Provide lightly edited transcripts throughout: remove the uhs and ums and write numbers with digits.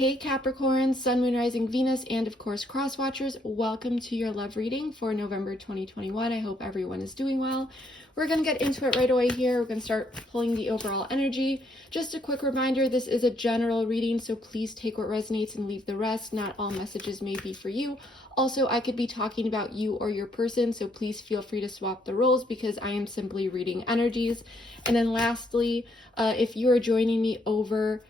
Hey Capricorn, Sun, Moon, Rising, Venus, and of course Cross Watchers, welcome to your love reading for November 2021. I hope everyone is doing well. We're going to get into it right away here. We're going to start pulling the overall energy. Just a quick reminder, this is a general reading, so please take what resonates and leave the rest. Not all messages may be for you. Also, I could be talking about you or your person, so please feel free to swap the roles because I am simply reading energies. And then lastly, if you are joining me over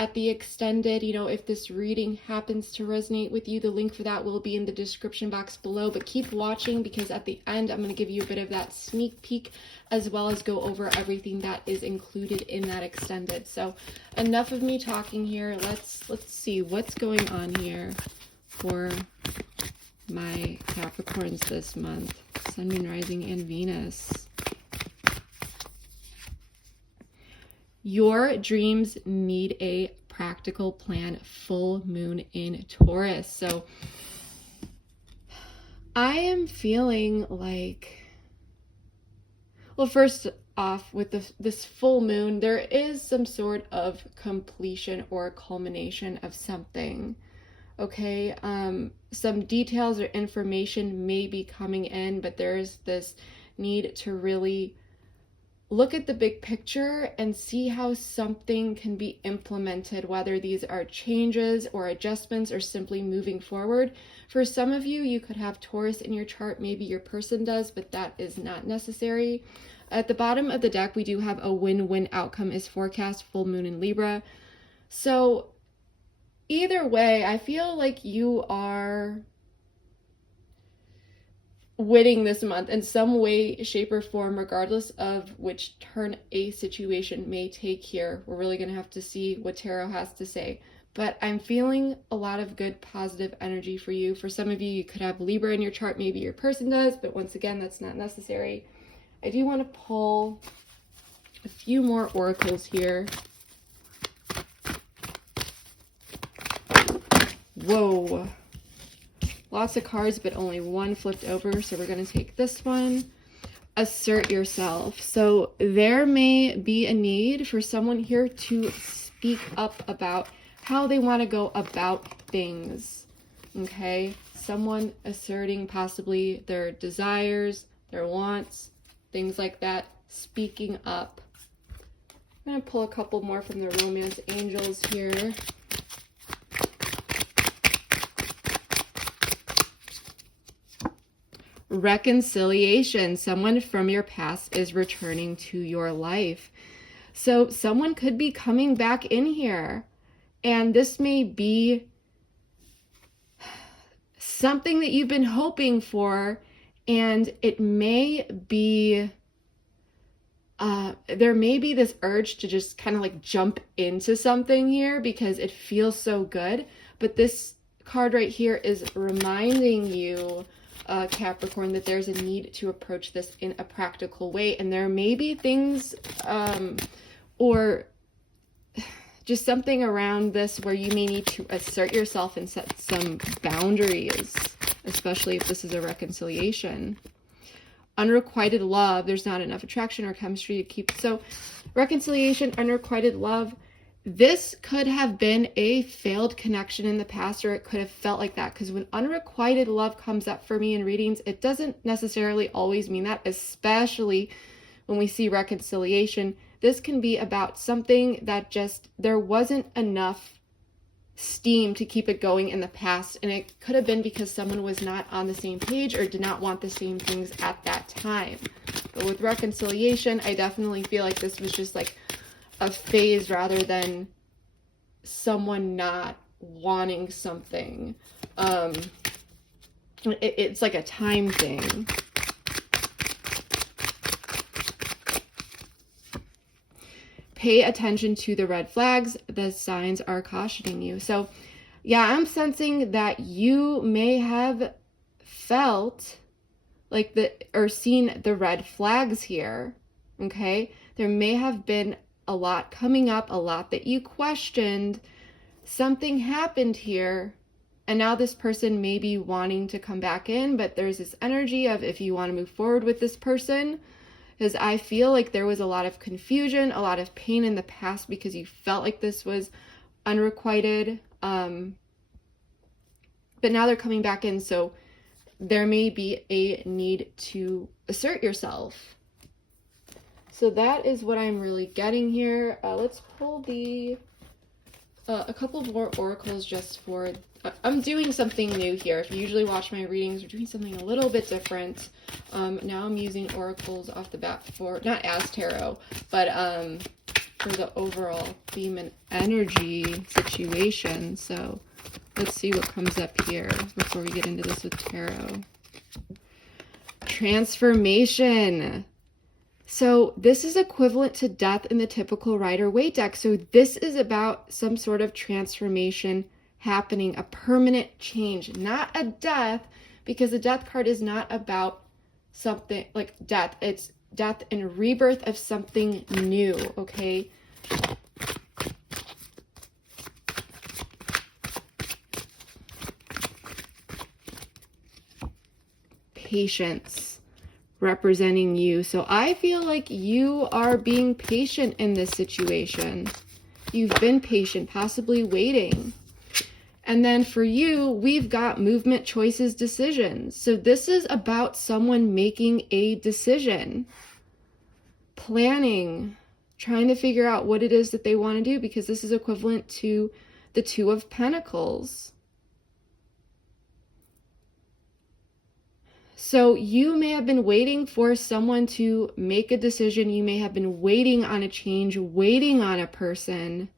at the extended, if this reading happens to resonate with you, the link for that will be in the description box below. But keep watching because at the end, I'm going to give you a bit of that sneak peek as well as go over everything that is included in that extended. So enough of me talking here. Let's see what's going on here for my Capricorns this month. Sun, Moon, Rising, and Venus. Your dreams need a practical plan. Full moon in Taurus. So I am feeling like, well, first off, with this full moon, there is some sort of completion or culmination of something. Okay, some details or information may be coming in, but there's this need to really look at the big picture and see how something can be implemented, whether these are changes or adjustments or simply moving forward. For some of you, you could have Taurus in your chart, maybe your person does, but that is not necessary. At the bottom of the deck, we do have a win-win outcome is forecast, full moon in Libra. So either way, I feel like you are winning this month in some way, shape, or form, regardless of which turn a situation may take here. We're really going to have to see what tarot has to say. But I'm feeling a lot of good, positive energy for you. For some of you, you could have Libra in your chart. Maybe your person does, but once again, that's not necessary. I do want to pull a few more oracles here. Whoa. Lots of cards, but only one flipped over. So we're going to take this one. Assert yourself. So there may be a need for someone here to speak up about how they want to go about things. Okay? Someone asserting possibly their desires, their wants, things like that. Speaking up. I'm going to pull a couple more from the Romance Angels here. Reconciliation. Someone from your past is returning to your life. So someone could be coming back in here, and this may be something that you've been hoping for, and it may be there may be this urge to just kind of like jump into something here because it feels so good. But this card right here is reminding you, Capricorn, that there's a need to approach this in a practical way, and there may be things or just something around this where you may need to assert yourself and set some boundaries, especially if this is a reconciliation. Unrequited love, there's not enough attraction or chemistry to keep. So reconciliation, unrequited love, this could have been a failed connection in the past, or it could have felt like that, because when unrequited love comes up for me in readings, it doesn't necessarily always mean that, especially when we see reconciliation. This can be about something that just, there wasn't enough steam to keep it going in the past, and it could have been because someone was not on the same page or did not want the same things at that time. But with reconciliation, I definitely feel like this was just like a phase rather than someone not wanting something. It's like a time thing. Pay attention to the red flags. The signs are cautioning you. So yeah, I'm sensing that you may have felt like or seen the red flags here. Okay. There may have been a lot coming up, a lot that you questioned. Something happened here, and now this person may be wanting to come back in, but there's this energy of if you want to move forward with this person, because I feel like there was a lot of confusion, a lot of pain in the past because you felt like this was unrequited, But now they're coming back in, so there may be a need to assert yourself. So that is what I'm really getting here. Let's pull a couple more oracles just for, I'm doing something new here. If you usually watch my readings, we're doing something a little bit different. Now I'm using oracles off the bat for, not as tarot, but for the overall theme and energy situation. So let's see what comes up here before we get into this with tarot. Transformation. So this is equivalent to death in the typical Rider-Waite deck. So this is about some sort of transformation happening, a permanent change, not a death, because the death card is not about something like death. It's death and rebirth of something new, okay? Patience representing you. So I feel like you are being patient in this situation. You've been patient, possibly waiting. And then for you, we've got movement, choices, decisions. So this is about someone making a decision, planning, trying to figure out what it is that they want to do, because this is equivalent to the Two of Pentacles. So you may have been waiting for someone to make a decision. You may have been waiting on a change, waiting on a person.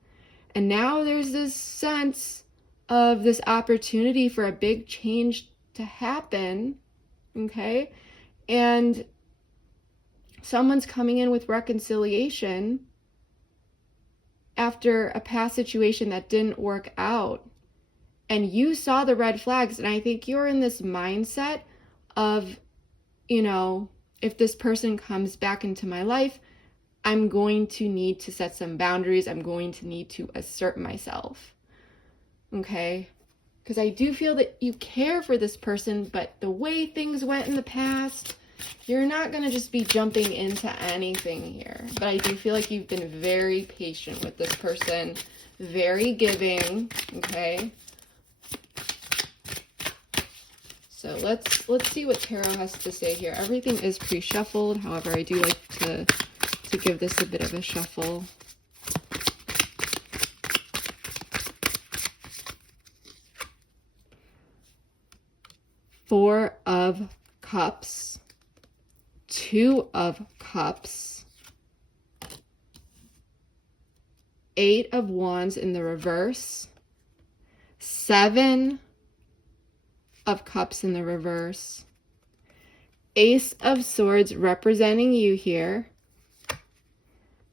And now there's this sense of this opportunity for a big change to happen. Okay? And someone's coming in with reconciliation after a past situation that didn't work out. And you saw the red flags. And I think you're in this mindset of, you know, if this person comes back into my life, I'm going to need to set some boundaries. I'm going to need to assert myself. Okay? Because I do feel that you care for this person, but the way things went in the past, you're not going to just be jumping into anything here. But I do feel like you've been very patient with this person, very giving, okay? So let's see what tarot has to say here. Everything is pre-shuffled. However, I do like to give this a bit of a shuffle. Four of Cups, Two of Cups, Eight of Wands in the reverse, Seven of Cups in the reverse, Ace of Swords representing you here,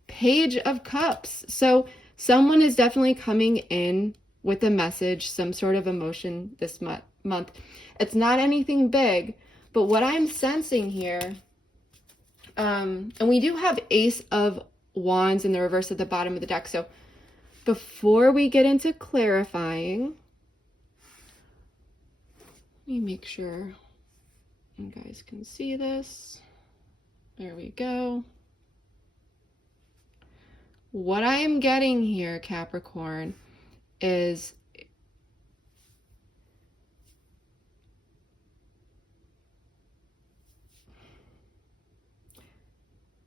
Page of Cups. So someone is definitely coming in with a message, some sort of emotion this month. It's not anything big, but what I'm sensing here, and we do have Ace of Wands in the reverse at the bottom of the deck. So before we get into clarifying, let me make sure you guys can see this. There we go. What I am getting here, Capricorn, is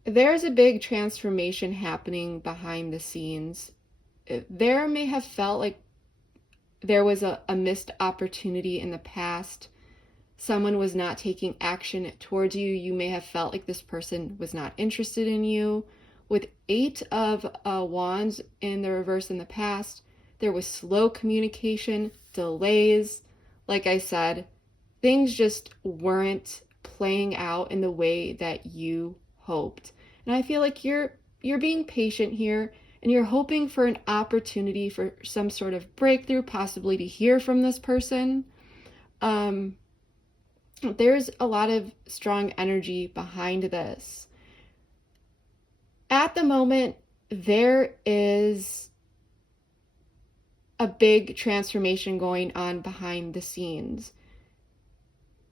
there's a big transformation happening behind the scenes. There may have felt like there was a missed opportunity in the past. Someone was not taking action towards you. You may have felt like this person was not interested in you. With Eight of Wands in the reverse in the past, there was slow communication, delays. Like I said, things just weren't playing out in the way that you hoped. And I feel like you're being patient here, and you're hoping for an opportunity for some sort of breakthrough, possibly to hear from this person. There's a lot of strong energy behind this. At the moment, there is a big transformation going on behind the scenes.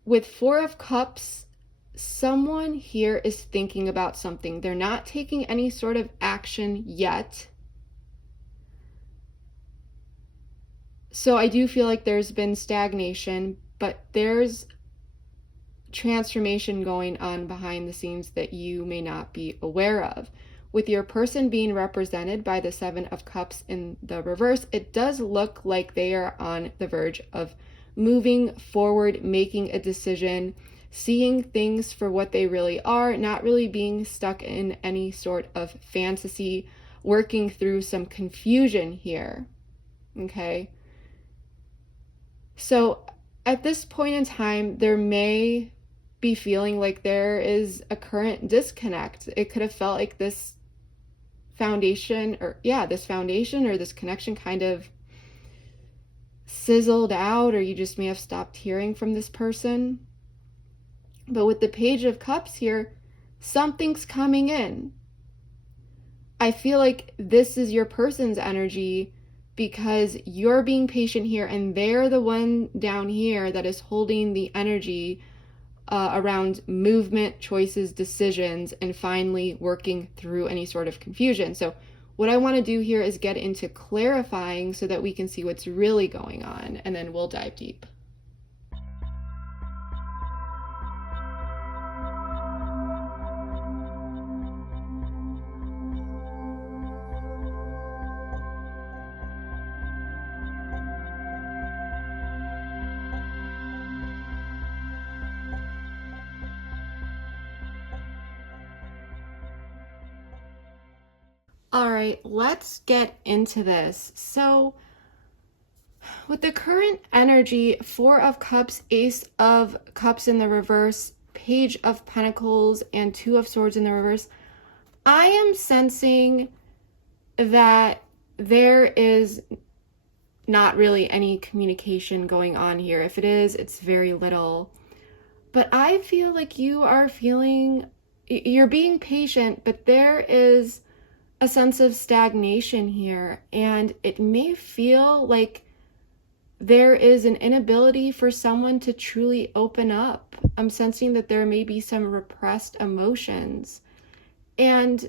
With Four of Cups, someone here is thinking about something. They're not taking any sort of action yet. So I do feel like there's been stagnation, but there's transformation going on behind the scenes that you may not be aware of. With your person being represented by the Seven of Cups in the reverse, it does look like they are on the verge of moving forward, making a decision, seeing things for what they really are, not really being stuck in any sort of fantasy, working through some confusion here. Okay? So at this point in time, there may be feeling like there is a current disconnect. It could have felt like this foundation or this connection kind of sizzled out, or you just may have stopped hearing from this person. But with the Page of Cups here, something's coming in. I feel like this is your person's energy because you're being patient here and they're the one down here that is holding the energy around movement, choices, decisions, and finally working through any sort of confusion. So what I want to do here is get into clarifying so that we can see what's really going on, and then we'll dive deep. All right, let's get into this. So with the current energy, Four of Cups, Ace of Cups in the reverse, Page of Pentacles, and Two of Swords in the reverse, I am sensing that there is not really any communication going on here. If it is, it's very little. But I feel like you're being patient, but there is a sense of stagnation here, and it may feel like there is an inability for someone to truly open up. I'm sensing that there may be some repressed emotions. And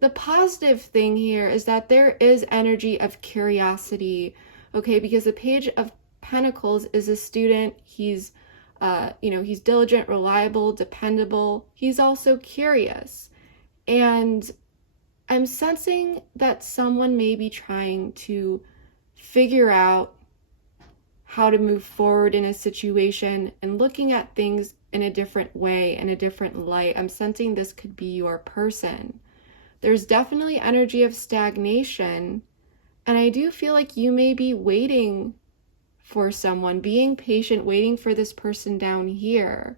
the positive thing here is that there is energy of curiosity, okay? Because the Page of Pentacles is a student. He's diligent, reliable, dependable. He's also curious. And I'm sensing that someone may be trying to figure out how to move forward in a situation and looking at things in a different way, in a different light. I'm sensing this could be your person. There's definitely energy of stagnation, and I do feel like you may be waiting for someone, being patient, waiting for this person down here.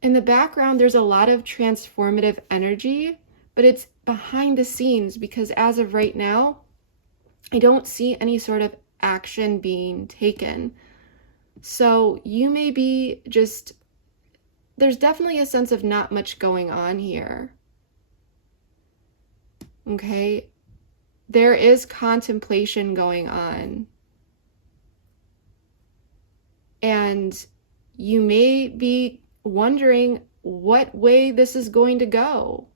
In the background, there's a lot of transformative energy, but it's behind the scenes because as of right now, I don't see any sort of action being taken. So you may be there's definitely a sense of not much going on here. Okay? There is contemplation going on. And you may be wondering what way this is going to go.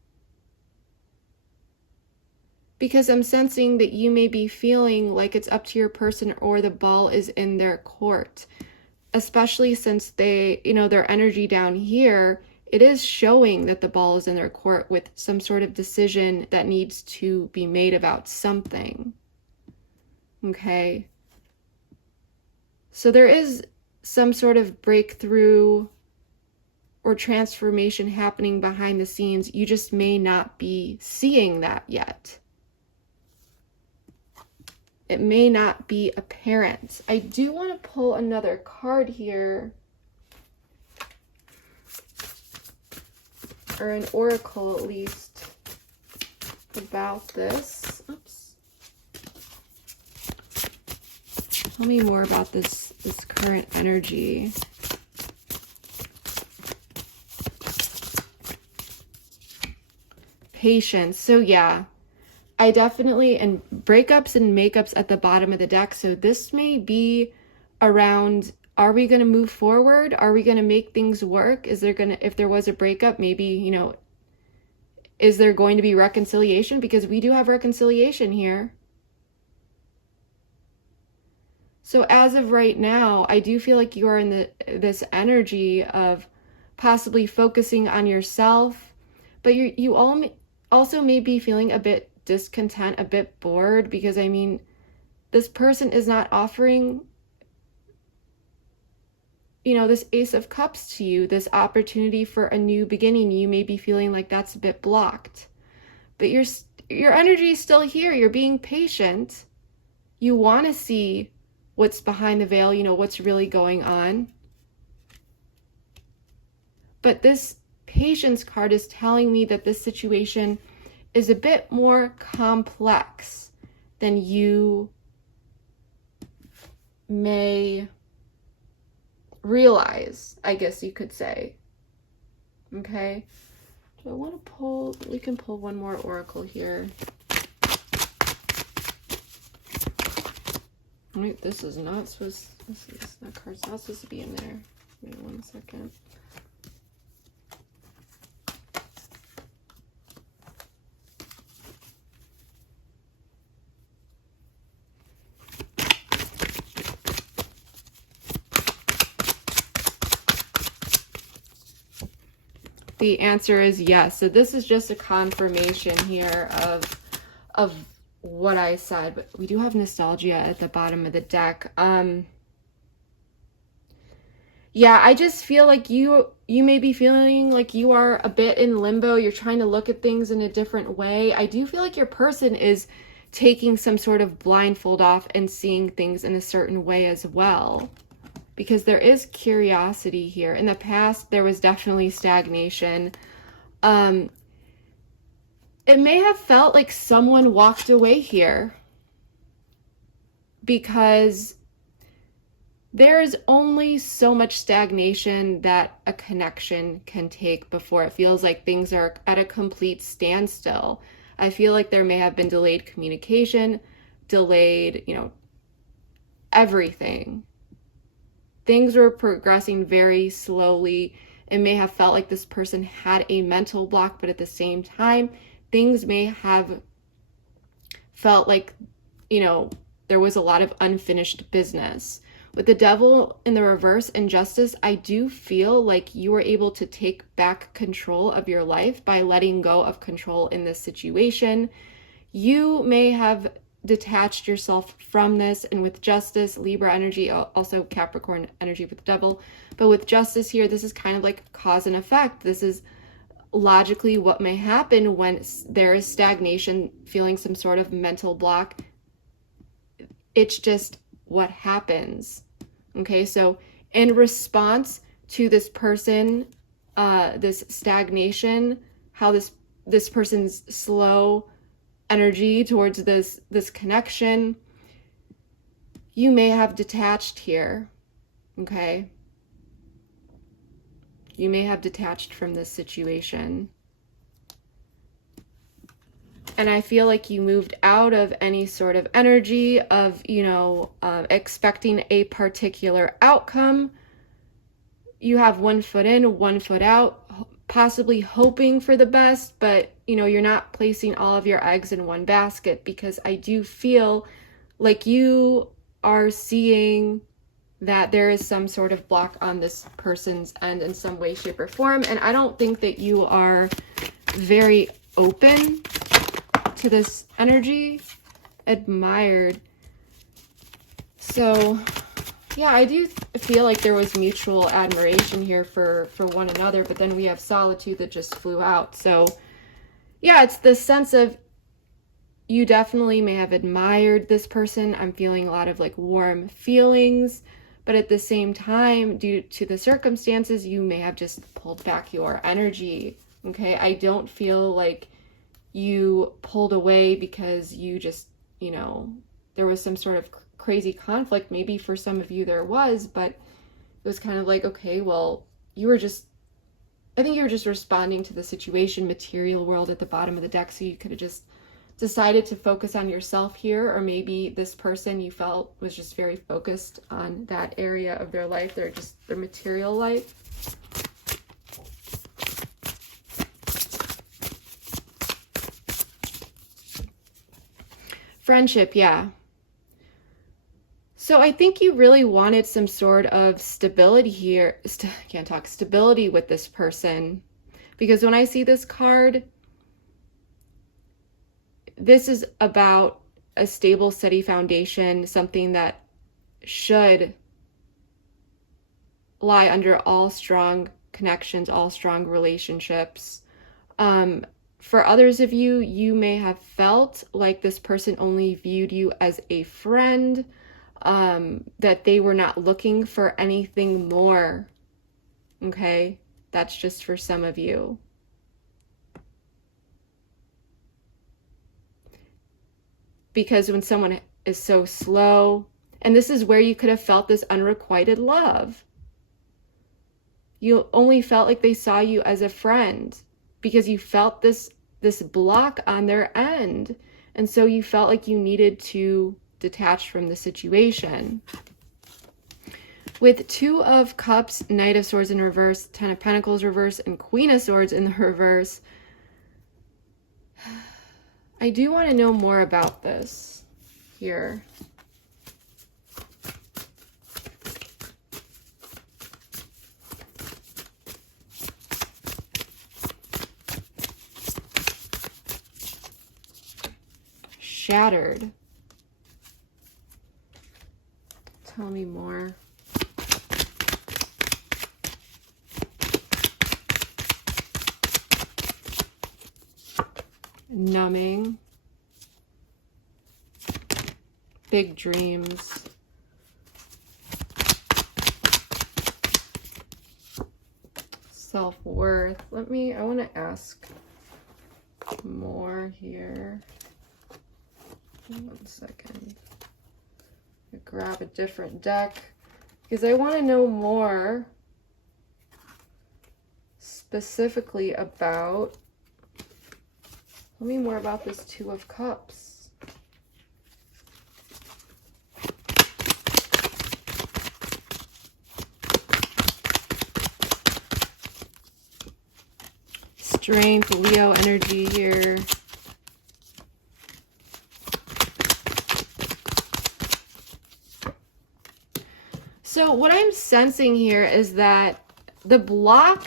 Because I'm sensing that you may be feeling like it's up to your person or the ball is in their court. Especially since their energy down here, it is showing that the ball is in their court with some sort of decision that needs to be made about something. Okay? So there is some sort of breakthrough or transformation happening behind the scenes. You just may not be seeing that yet. It may not be apparent. I do want to pull another card here, or an oracle at least, about this. Oops. Tell me more about this current energy. Patience. So yeah, I definitely, and breakups and makeups at the bottom of the deck. So this may be around, are we going to move forward? Are we going to make things work? Is there going to, if there was a breakup, maybe, is there going to be reconciliation? Because we do have reconciliation here. So as of right now, I do feel like you are in this energy of possibly focusing on yourself, but you all also may be feeling a bit discontent, a bit bored, because I mean, this person is not offering, you know, this Ace of Cups to you, this opportunity for a new beginning. You may be feeling like that's a bit blocked, but your energy is still here. You're being patient. You want to see what's behind the veil, you know, what's really going on. But this patience card is telling me that this situation is a bit more complex than you may realize, I guess you could say. Okay. Do I want to pull, we can pull one more oracle here. Wait, this is not supposed, that card's not supposed to be in there. Wait 1 second. The answer is yes. So this is just a confirmation here of what I said, but we do have nostalgia at the bottom of the deck. Yeah, I just feel like you may be feeling like you are a bit in limbo. You're trying to look at things in a different way. I do feel like your person is taking some sort of blindfold off and seeing things in a certain way as well, because there is curiosity here. In the past, there was definitely stagnation. It may have felt like someone walked away here because there's only so much stagnation that a connection can take before it feels like things are at a complete standstill. I feel like there may have been delayed communication, delayed, you know, everything. Things were progressing very slowly. It may have felt like this person had a mental block, but at the same time, things may have felt like, you know, there was a lot of unfinished business. With the Devil in the reverse and Justice, I do feel like you were able to take back control of your life by letting go of control in this situation. You may have detached yourself from this, and with Justice, Libra energy, also Capricorn energy with the Devil, but with Justice here, this is kind of like cause and effect. This is logically what may happen when there is stagnation, feeling some sort of mental block. It's just what happens. Okay, so in response to this person, this stagnation, how this person's slow energy towards this connection, you may have detached here. Okay, you may have detached from this situation. And I feel like you moved out of any sort of energy of, you know, expecting a particular outcome. You have 1 foot in, 1 foot out, possibly hoping for the best, but, you know, you're not placing all of your eggs in one basket, because I do feel like you are seeing that there is some sort of block on this person's end in some way, shape, or form. And I don't think that you are very open to this energy. Admired. So yeah, I do feel like there was mutual admiration here for one another, but then we have solitude that just flew out. So yeah, it's the sense of you definitely may have admired this person. I'm feeling a lot of like warm feelings, but at the same time, due to the circumstances, you may have just pulled back your energy. Okay, I don't feel like you pulled away because you just, you know, there was some sort of crazy conflict. Maybe for some of you there was, but it was kind of like, okay, well, you were just, I think you were just responding to the situation, material world at the bottom of the deck. So you could have just decided to focus on yourself here, or maybe this person you felt was just very focused on that area of their life, their material life. Friendship, yeah. So I think you really wanted some sort of stability here. Can't talk stability with this person. Because when I see this card, this is about a stable, steady foundation, something that should lie under all strong connections, all strong relationships. For others of you, you may have felt like this person only viewed you as a friend, that they were not looking for anything more. Okay? That's just for some of you. Because when someone is so slow, and this is where you could have felt this unrequited love. You only felt like they saw you as a friend because you felt this block on their end. And so you felt like you needed to detach from the situation. With Two of Cups, Knight of Swords in reverse, Ten of Pentacles reverse, and Queen of Swords in the reverse, I do want to know more about this here. Shattered. Tell me more. Numbing. Big dreams. Self-worth. I want to ask more here. 1 second. Grab a different deck because I want to know more specifically about, tell me more about this Two of Cups. Strength, Leo energy here. So what I'm sensing here is that the block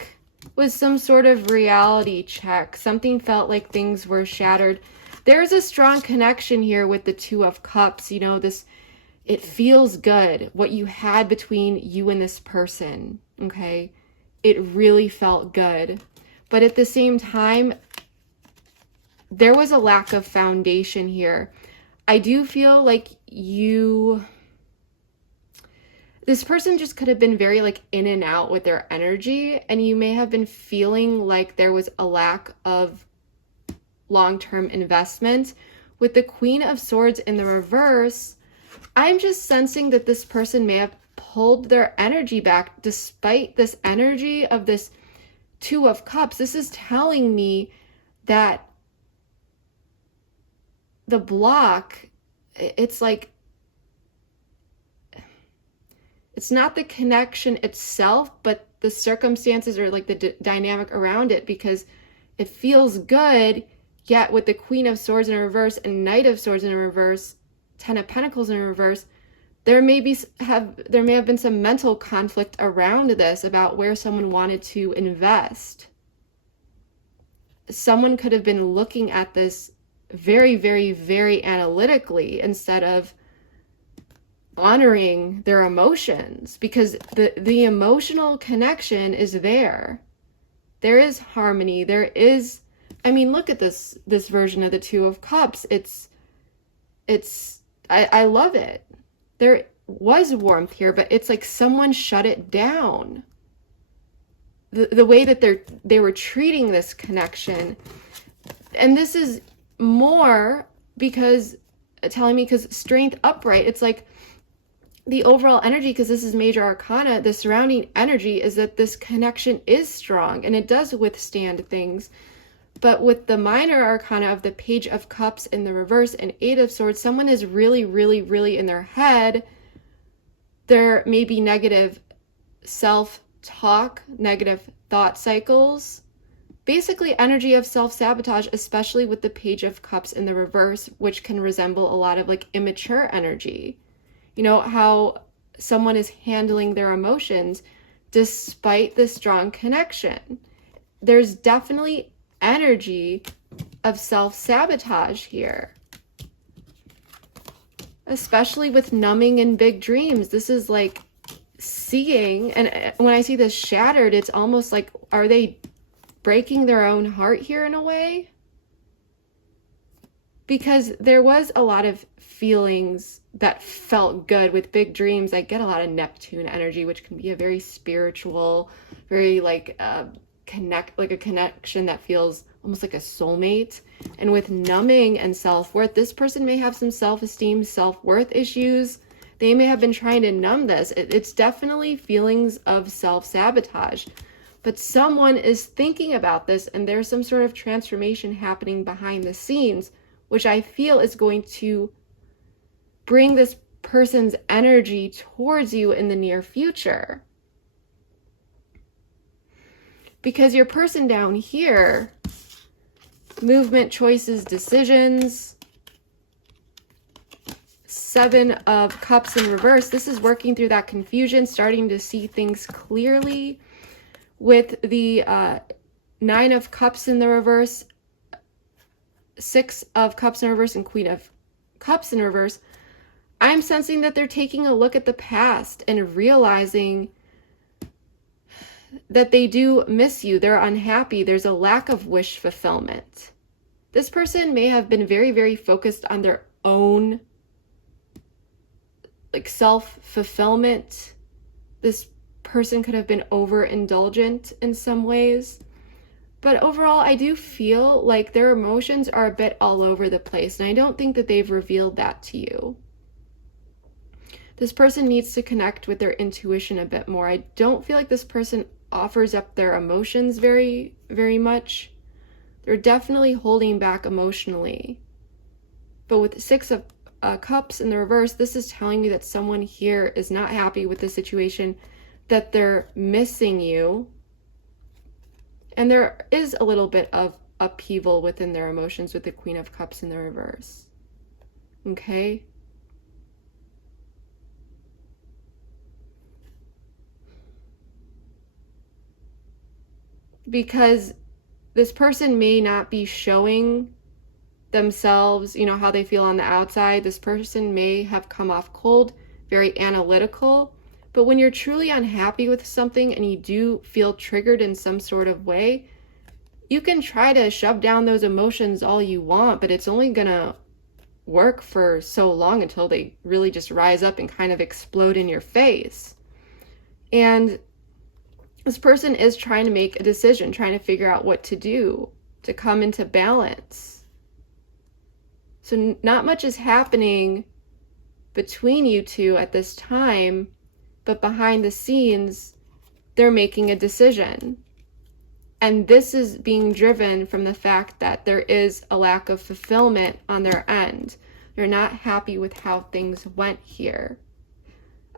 was some sort of reality check. Something felt like things were shattered. There's a strong connection here with the Two of Cups. You know, it feels good, what you had between you and this person, okay? It really felt good. But at the same time, there was a lack of foundation here. I do feel like this person just could have been very like in and out with their energy, and you may have been feeling like there was a lack of long-term investment. With the Queen of Swords in the reverse, I'm just sensing that this person may have pulled their energy back despite this energy of this Two of Cups. This is telling me that the block, it's like, it's not the connection itself, but the circumstances or like the dynamic around it, because it feels good, yet with the Queen of Swords in reverse and Knight of Swords in reverse, Ten of Pentacles in reverse, there may have been some mental conflict around this about where someone wanted to invest. Someone could have been looking at this very, very, very analytically instead of honoring their emotions, because the emotional connection is there. There is harmony. There is, I mean, look at this version of the Two of Cups. I love it. There was warmth here, but it's like someone shut it down. The way that they were treating this connection. And this is more because telling me, because strength upright, it's like the overall energy, because this is major arcana, the surrounding energy is that this connection is strong and it does withstand things. But with the minor arcana of the Page of Cups in the reverse and Eight of Swords, someone is really, really, really in their head. There may be negative self-talk, negative thought cycles, basically energy of self-sabotage, especially with the Page of Cups in the reverse, which can resemble a lot of like immature energy. You know, how someone is handling their emotions despite the strong connection. There's definitely energy of self-sabotage here. Especially with numbing and big dreams. This is like seeing, and when I see this shattered, it's almost like, are they breaking their own heart here in a way? Because there was a lot of feelings that felt good with big dreams. I get a lot of Neptune energy, which can be a very spiritual, very like a connection that feels almost like a soulmate. And with numbing and self-worth, this person may have some self-esteem, self-worth issues. They may have been trying to numb this. It's definitely feelings of self-sabotage. But someone is thinking about this, and there's some sort of transformation happening behind the scenes, which I feel is going to bring this person's energy towards you in the near future. Because your person down here, movement, choices, decisions, 7 of Cups in reverse, this is working through that confusion, starting to see things clearly. With the 9 of Cups in the reverse, 6 of Cups in reverse, and Queen of Cups in reverse, I'm sensing that they're taking a look at the past and realizing that they do miss you. They're unhappy. There's a lack of wish fulfillment. This person may have been very, very focused on their own like self-fulfillment. This person could have been overindulgent in some ways. But overall, I do feel like their emotions are a bit all over the place, and I don't think that they've revealed that to you. This person needs to connect with their intuition a bit more. I don't feel like this person offers up their emotions very, very much. They're definitely holding back emotionally. But with 6 of Cups in the reverse, this is telling me that someone here is not happy with the situation, that they're missing you. And there is a little bit of upheaval within their emotions with the Queen of Cups in the reverse. Okay? Because this person may not be showing themselves, you know, how they feel on the outside. This person may have come off cold, very analytical. But when you're truly unhappy with something and you do feel triggered in some sort of way, you can try to shove down those emotions all you want, but it's only gonna work for so long until they really just rise up and kind of explode in your face. And this person is trying to make a decision, trying to figure out what to do to come into balance. So not much is happening between you two at this time, but behind the scenes, they're making a decision. And this is being driven from the fact that there is a lack of fulfillment on their end. They're not happy with how things went here.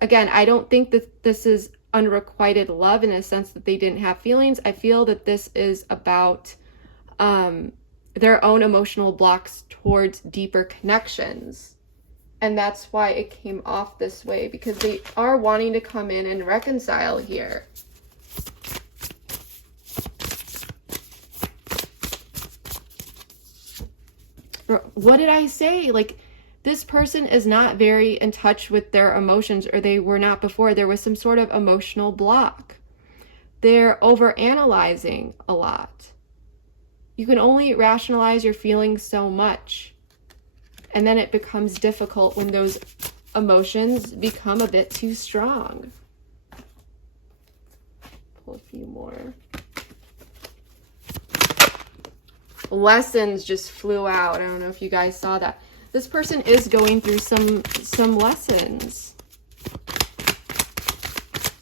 Again, I don't think that this is unrequited love in a sense that they didn't have feelings. I feel that this is about their own emotional blocks towards deeper connections. And that's why it came off this way, because they are wanting to come in and reconcile here. What did I say? Like, this person is not very in touch with their emotions, or they were not before. There was some sort of emotional block. They're overanalyzing a lot. You can only rationalize your feelings so much. And then it becomes difficult when those emotions become a bit too strong. Pull a few more. Lessons just flew out. I don't know if you guys saw that. This person is going through some lessons.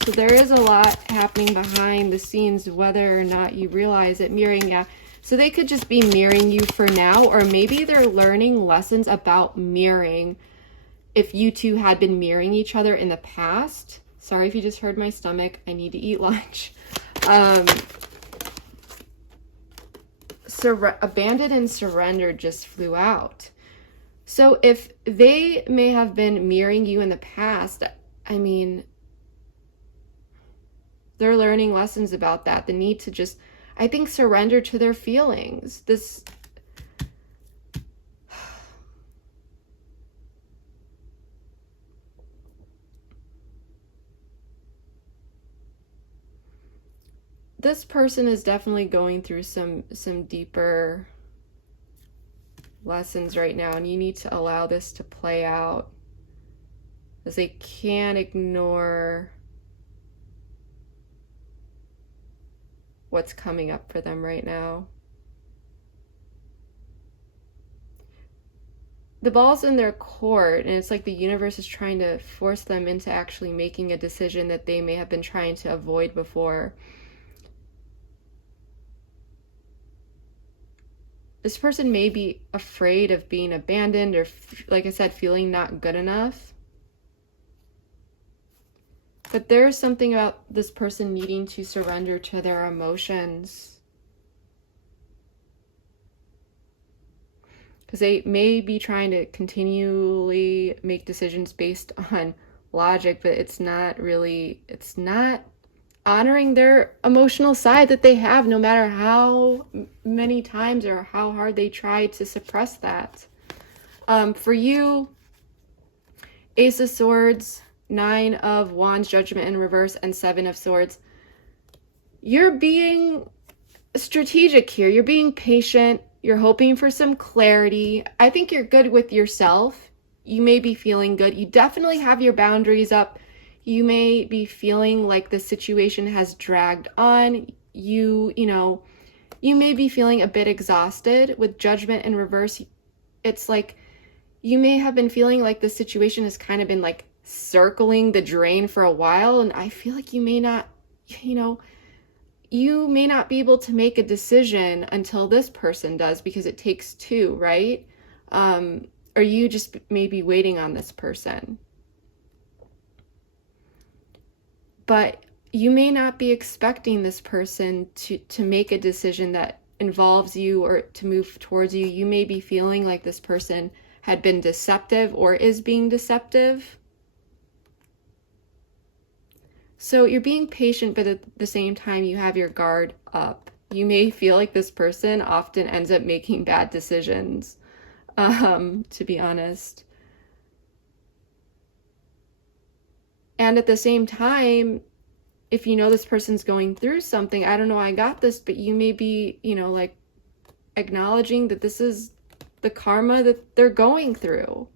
So there is a lot happening behind the scenes, whether or not you realize it. Mirroring, yeah. So they could just be mirroring you for now, or maybe they're learning lessons about mirroring if you two had been mirroring each other in the past. Sorry if you just heard my stomach. I need to eat lunch. Abandoned and surrendered just flew out. So if they may have been mirroring you in the past, I mean, they're learning lessons about that. The need to just, I think, surrender to their feelings. This person is definitely going through some deeper lessons right now, and you need to allow this to play out, because they can't ignore what's coming up for them right now. The ball's in their court, and it's like the universe is trying to force them into actually making a decision that they may have been trying to avoid before. This person may be afraid of being abandoned, or, like I said, feeling not good enough. But there's something about this person needing to surrender to their emotions, because they may be trying to continually make decisions based on logic, but it's not honoring their emotional side that they have, no matter how many times or how hard they try to suppress that. For you, Ace of Swords, Nine of Wands, Judgment in reverse, and Seven of Swords. You're being strategic here. You're being patient. You're hoping for some clarity. I think you're good with yourself. You may be feeling good. You definitely have your boundaries up. You may be feeling like the situation has dragged on. You may be feeling a bit exhausted. With Judgment in reverse, it's like you may have been feeling like the situation has kind of been like circling the drain for a while, and I feel like you may not be able to make a decision until this person does, because it takes two, right? Or you just may be waiting on this person. But you may not be expecting this person to make a decision that involves you or to move towards you. You may be feeling like this person had been deceptive or is being deceptive. So you're being patient, but at the same time, you have your guard up. You may feel like this person often ends up making bad decisions, to be honest. And at the same time, if you know this person's going through something, I don't know, I got this, but you may be, like acknowledging that this is the karma that they're going through.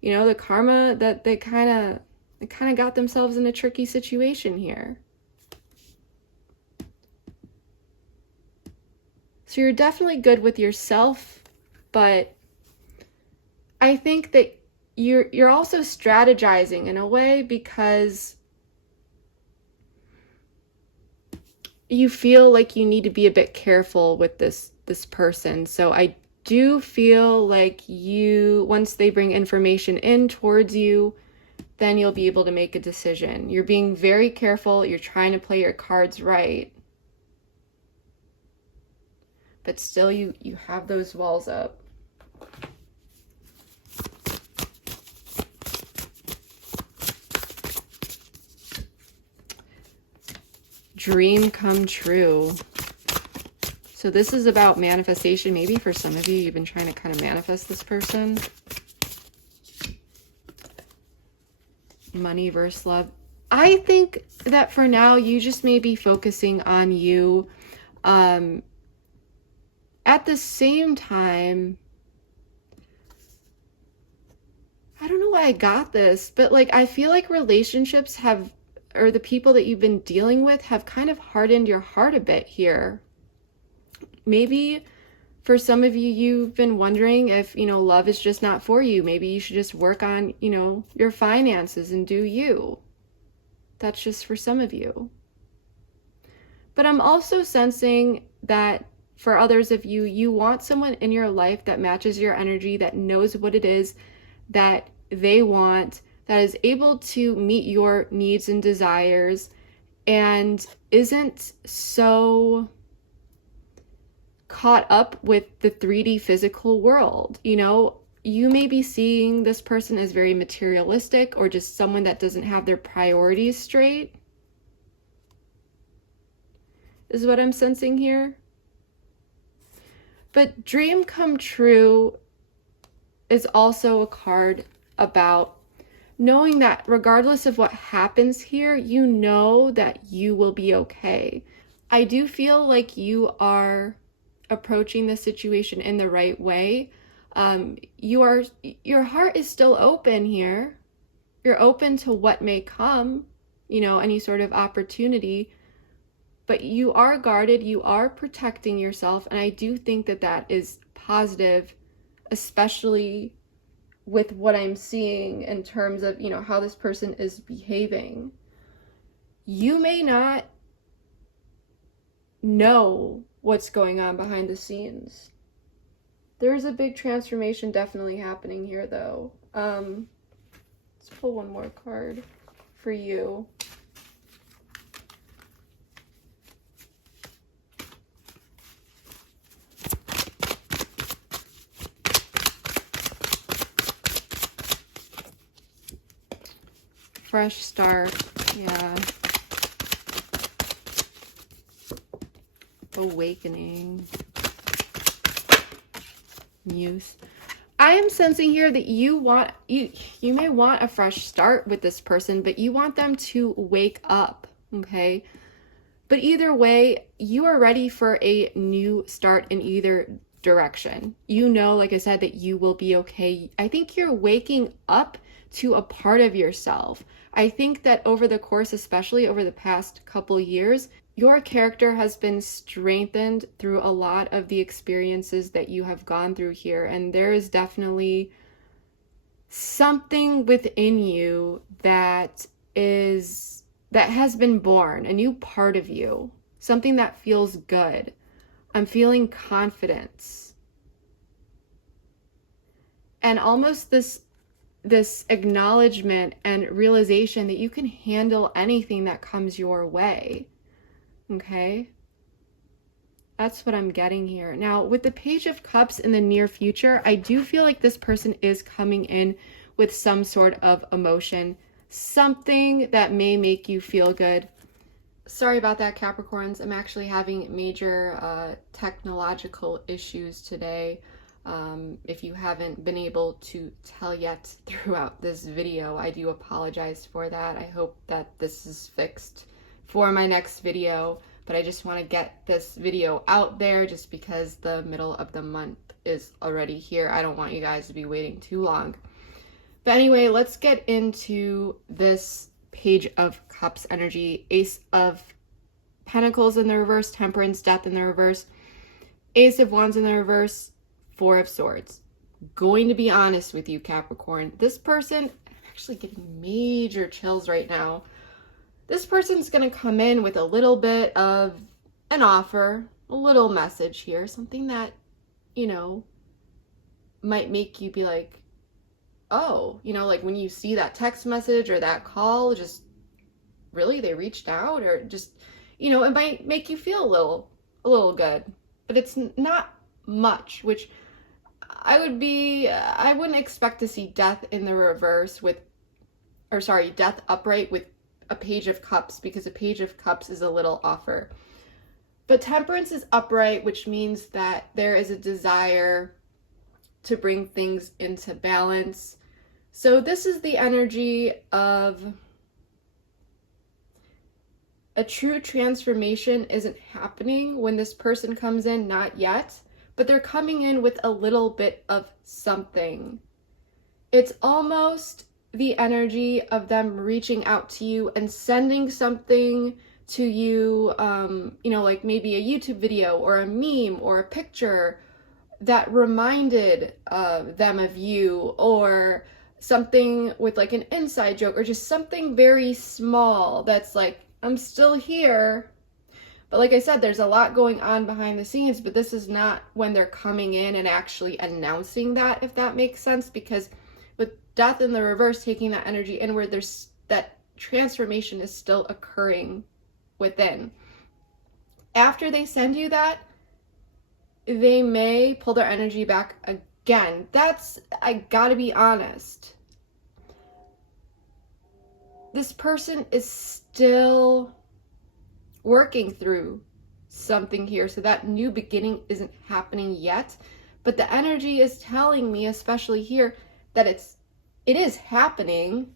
The karma that they kind of got themselves in a tricky situation here. So you're definitely good with yourself, but I think that you're also strategizing in a way, because you feel like you need to be a bit careful with this person. So I do feel like once they bring information in towards you, then you'll be able to make a decision. You're being very careful. You're trying to play your cards right. But still, you have those walls up. Dream come true. So this is about manifestation. Maybe for some of you, you've been trying to kind of manifest this person. Money versus love. I think that for now, you just may be focusing on you. At the same time, I don't know why I got this, but like, I feel like relationships or the people that you've been dealing with have kind of hardened your heart a bit here. Maybe for some of you, you've been wondering if, love is just not for you. Maybe you should just work on, your finances and do you. That's just for some of you. But I'm also sensing that for others of you, you want someone in your life that matches your energy, that knows what it is that they want, that is able to meet your needs and desires, and isn't so caught up with the 3D physical world. you may be seeing this person as very materialistic or just someone that doesn't have their priorities straight, is what I'm sensing here. But dream come true is also a card about knowing that regardless of what happens here, you know that you will be okay. I do feel like you are approaching the situation in the right way. Your heart is still open here. You're open to what may come, you know, any sort of opportunity, but you are guarded, you are protecting yourself. And I do think that that is positive, especially with what I'm seeing in terms of, you know, how this person is behaving. You may not know what's going on behind the scenes. There's a big transformation definitely happening here, though. Let's pull one more card for you. Fresh start, yeah. Awakening. Muse. I am sensing here that you may want a fresh start with this person, but you want them to wake up, okay? But either way, you are ready for a new start in either direction. You know, like I said, that you will be okay. I think you're waking up to a part of yourself. I think that over the course, especially over the past couple years, your character has been strengthened through a lot of the experiences that you have gone through here. And there is definitely something within you that has been born, a new part of you, something that feels good. I'm feeling confidence. And almost this acknowledgement and realization that you can handle anything that comes your way. Okay? That's what I'm getting here. Now, with the Page of Cups in the near future, I do feel like this person is coming in with some sort of emotion, something that may make you feel good. Sorry about that, Capricorns. I'm actually having major technological issues today. If you haven't been able to tell yet throughout this video, I do apologize for that. I hope that this is fixed for my next video, but I just want to get this video out there just because the middle of the month is already here. I don't want you guys to be waiting too long. But anyway, let's get into this Page of Cups energy. Ace of Pentacles in the reverse, Temperance, Death in the reverse, Ace of Wands in the reverse, Four of Swords. Going to be honest with you, Capricorn, this person, I'm actually getting major chills right now. This person's going to come in with a little bit of an offer, a little message here, something that, you know, might make you be like, oh, you know, like when you see that text message or that call, just really they reached out, or just, you know, it might make you feel a little good, but it's not much, which I wouldn't expect to see Death in the reverse Death upright with a Page of Cups, because a Page of Cups is a little offer. But Temperance is upright, which means that there is a desire to bring things into balance. So this is the energy of a true transformation isn't happening when this person comes in, not yet, but they're coming in with a little bit of something. It's almost the energy of them reaching out to you and sending something to you, you know, like maybe a YouTube video or a meme or a picture that reminded them of you, or something with like an inside joke, or just something very small that's like, I'm still here. But like I said, there's a lot going on behind the scenes, but this is not when they're coming in and actually announcing that, if that makes sense, because with Death in the reverse taking that energy inward, there's that transformation is still occurring within. After they send you that, they may pull their energy back again, I gotta be honest. This person is still working through something here, so that new beginning isn't happening yet. But the energy is telling me, especially here, that it is happening.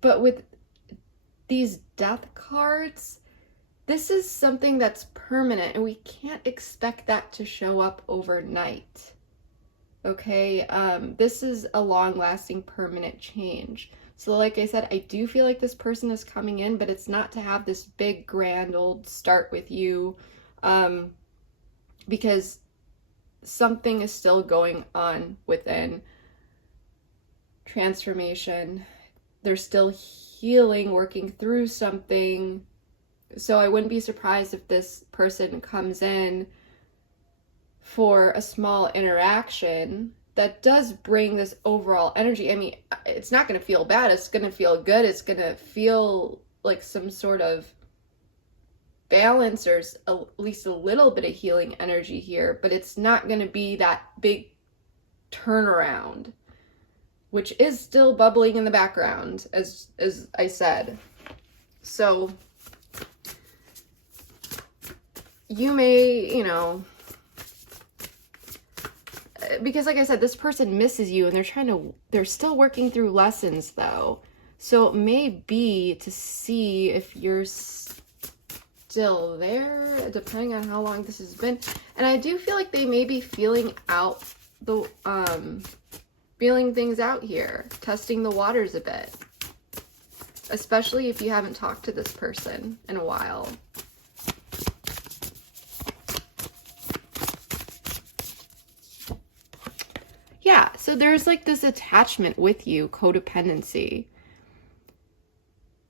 But with these death cards, this is something that's permanent, and we can't expect that to show up overnight. Okay, this is a long-lasting, permanent change. So like I said, I do feel like this person is coming in, but it's not to have this big, grand old start with you, because something is still going on within. Transformation. They're still healing, working through something. So I wouldn't be surprised if this person comes in for a small interaction that does bring this overall energy. I mean, it's not going to feel bad. It's going to feel good. It's going to feel like some sort of balance, or at least a little bit of healing energy here, but it's not going to be that big turnaround, which is still bubbling in the background, as I said. So you may, you know, because like I said, this person misses you, and they're still working through lessons though. So it may be to see if you're still there, depending on how long this has been. And I do feel like they may be feeling things out here, testing the waters a bit, especially if you haven't talked to this person in a while. Yeah, so there's like this attachment with you, codependency.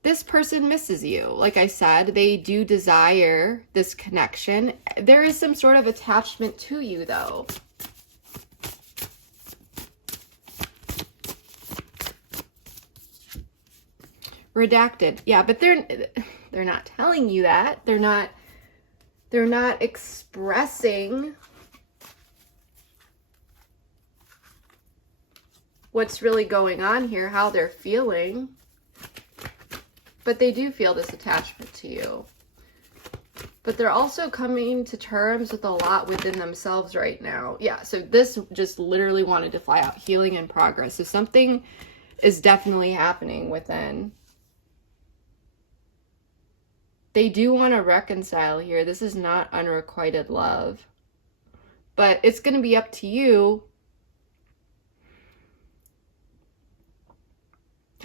This person misses you. Like I said, they do desire this connection. There is some sort of attachment to you though. Redacted. Yeah, but they're not telling you that. They're not expressing what's really going on here, how they're feeling. But they do feel this attachment to you. But they're also coming to terms with a lot within themselves right now. Yeah, so this just literally wanted to fly out. Healing in progress. So something is definitely happening within. They do want to reconcile here. This is not unrequited love. But it's going to be up to you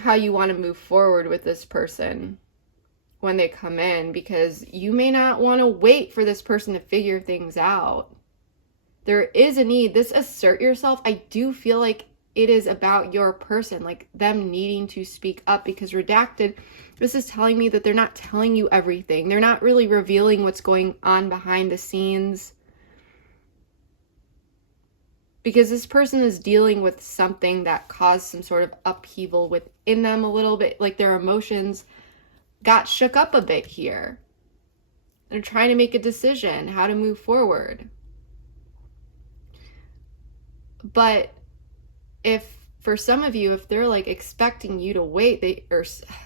how you want to move forward with this person when they come in, because you may not want to wait for this person to figure things out. There is a need. This assert yourself, I do feel like it is about your person, like them needing to speak up, because redacted, this is telling me that they're not telling you everything. They're not really revealing what's going on behind the scenes, because this person is dealing with something that caused some sort of upheaval within them a little bit, like their emotions got shook up a bit here. They're trying to make a decision how to move forward. But if for some of you, if they're like expecting you to wait,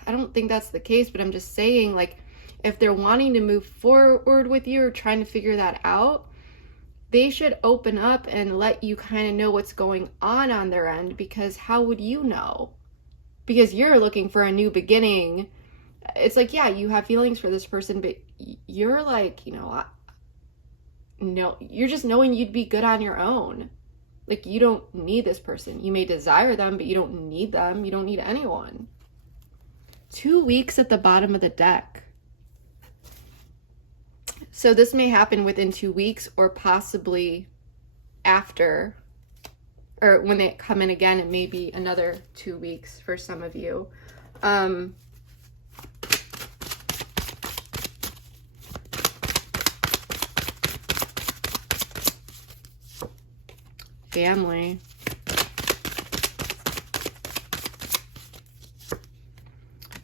I don't think that's the case, but I'm just saying, like, if they're wanting to move forward with you or trying to figure that out, they should open up and let you kind of know what's going on their end, because how would you know? Because you're looking for a new beginning. It's like, yeah, you have feelings for this person, but you're like, you know, no, you're just knowing you'd be good on your own. Like, you don't need this person. You may desire them, but you don't need them. You don't need anyone. 2 weeks at the bottom of the deck. So this may happen within 2 weeks, or possibly after, or when they come in again, it may be another 2 weeks for some of you. Family.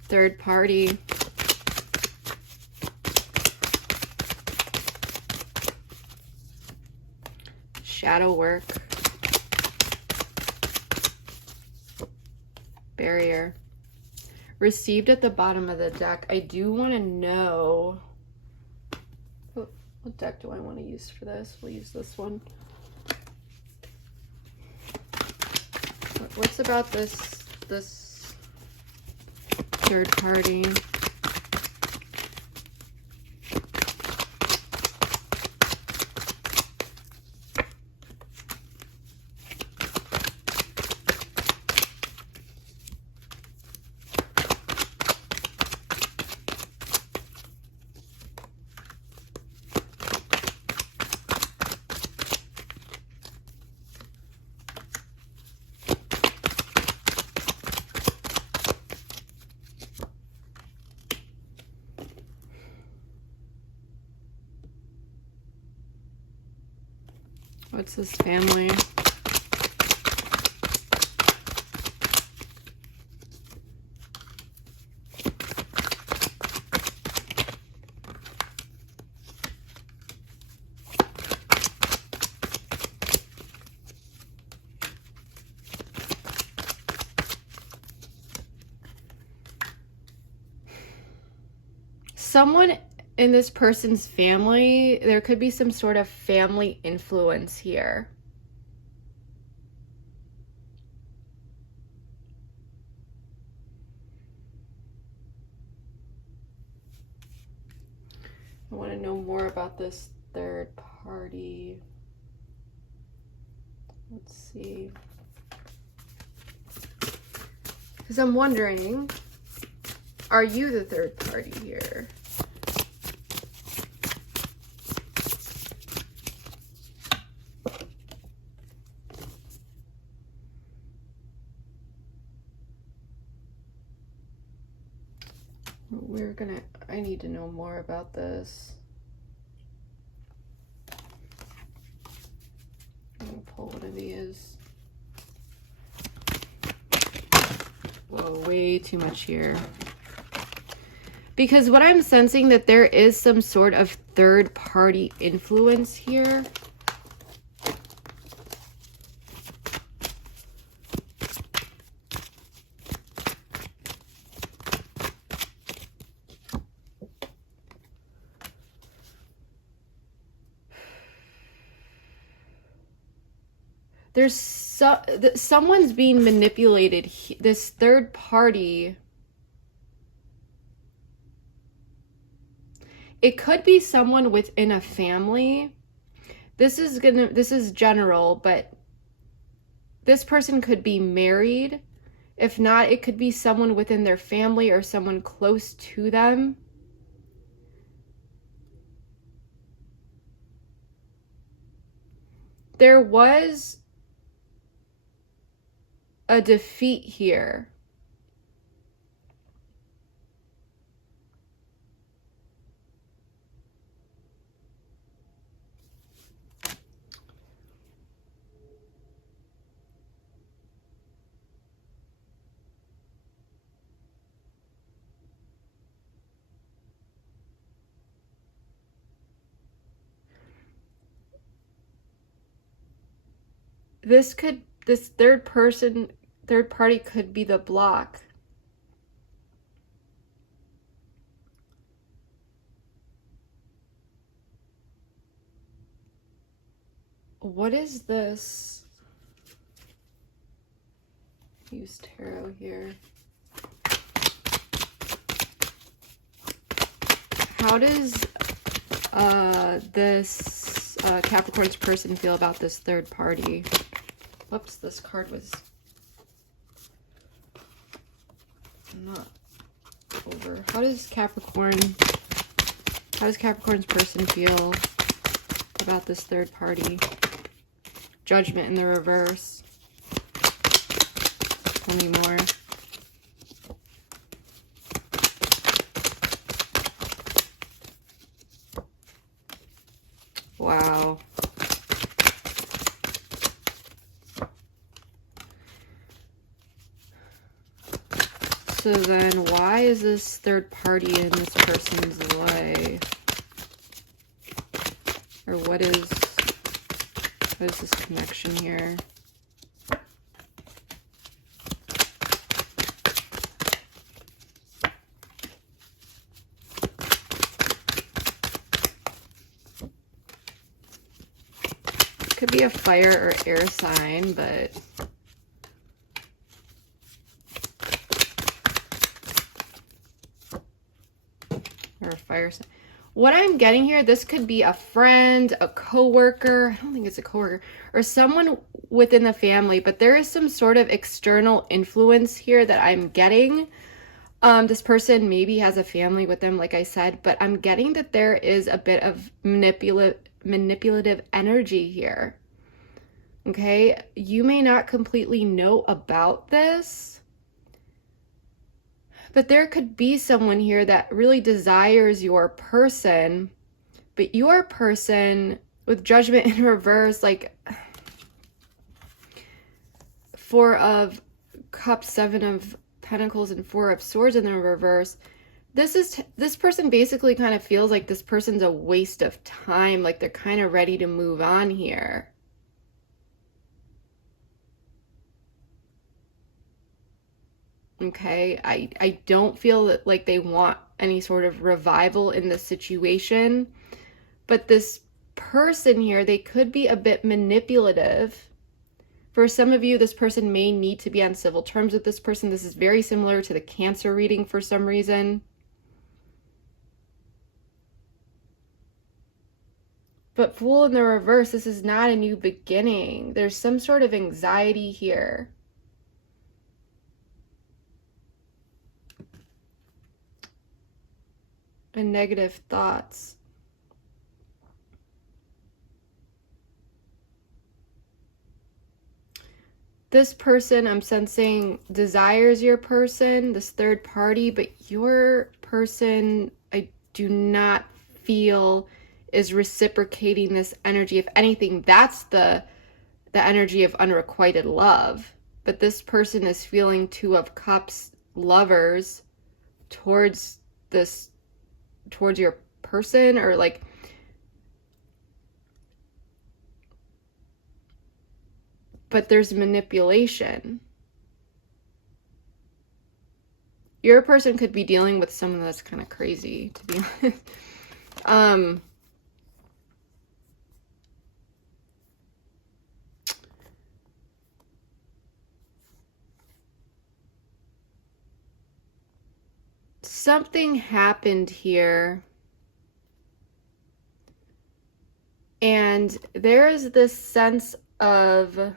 Third party. shadow work. Barrier. Received at the bottom of the deck. I do want to know... What deck do I want to use for this? We'll use this one. What's about this third party? What's this family? Someone in this person's family, there could be some sort of family influence here. I want to know more about this third party. Let's see. Because I'm wondering, are you the third party here? I need to know more about this. I'm gonna pull one of these. Whoa, way too much here. Because what I'm sensing that there is some sort of third party influence here. There's someone's being manipulated. This third party. It could be someone within a family. This is general, but this person could be married. If not, it could be someone within their family or someone close to them. There was a defeat here. This third party could be the block. What is this? Use tarot here. How does this Capricorn's person feel about this third party? Whoops, this card was not over. How does Capricorn's person feel about this third party? Judgment in the reverse. Tell me more. Wow. So then why is this third party in this person's life? Or what is What is this connection here? Could be a fire or air sign, but or a fire sign. What I'm getting here, this could be a friend, a coworker. I don't think it's a coworker, or someone within the family, but there is some sort of external influence here that I'm getting. This person maybe has a family with them, like I said, but I'm getting that there is a bit of manipulative energy here. Okay, you may not completely know about this, but there could be someone here that really desires your person, but your person with Judgment in reverse, like Four of Cups, Seven of Pentacles, and Four of Swords in the reverse. This person basically kind of feels like this person's a waste of time, like they're kind of ready to move on here. Okay, I don't feel that like they want any sort of revival in this situation, but this person here, they could be a bit manipulative. For some of you, this person may need to be on civil terms with this person. This is very similar to the Cancer reading for some reason. But Fool in the reverse, this is not a new beginning. There's some sort of anxiety here. And negative thoughts. This person, I'm sensing, desires your person, this third party, but your person, I do not feel is reciprocating this energy. If anything, that's the energy of unrequited love. But this person is feeling Two of Cups, lovers, towards your person, or like but there's manipulation. Your person could be dealing with someone that's kind of crazy, to be honest. Something happened here, and there's this sense of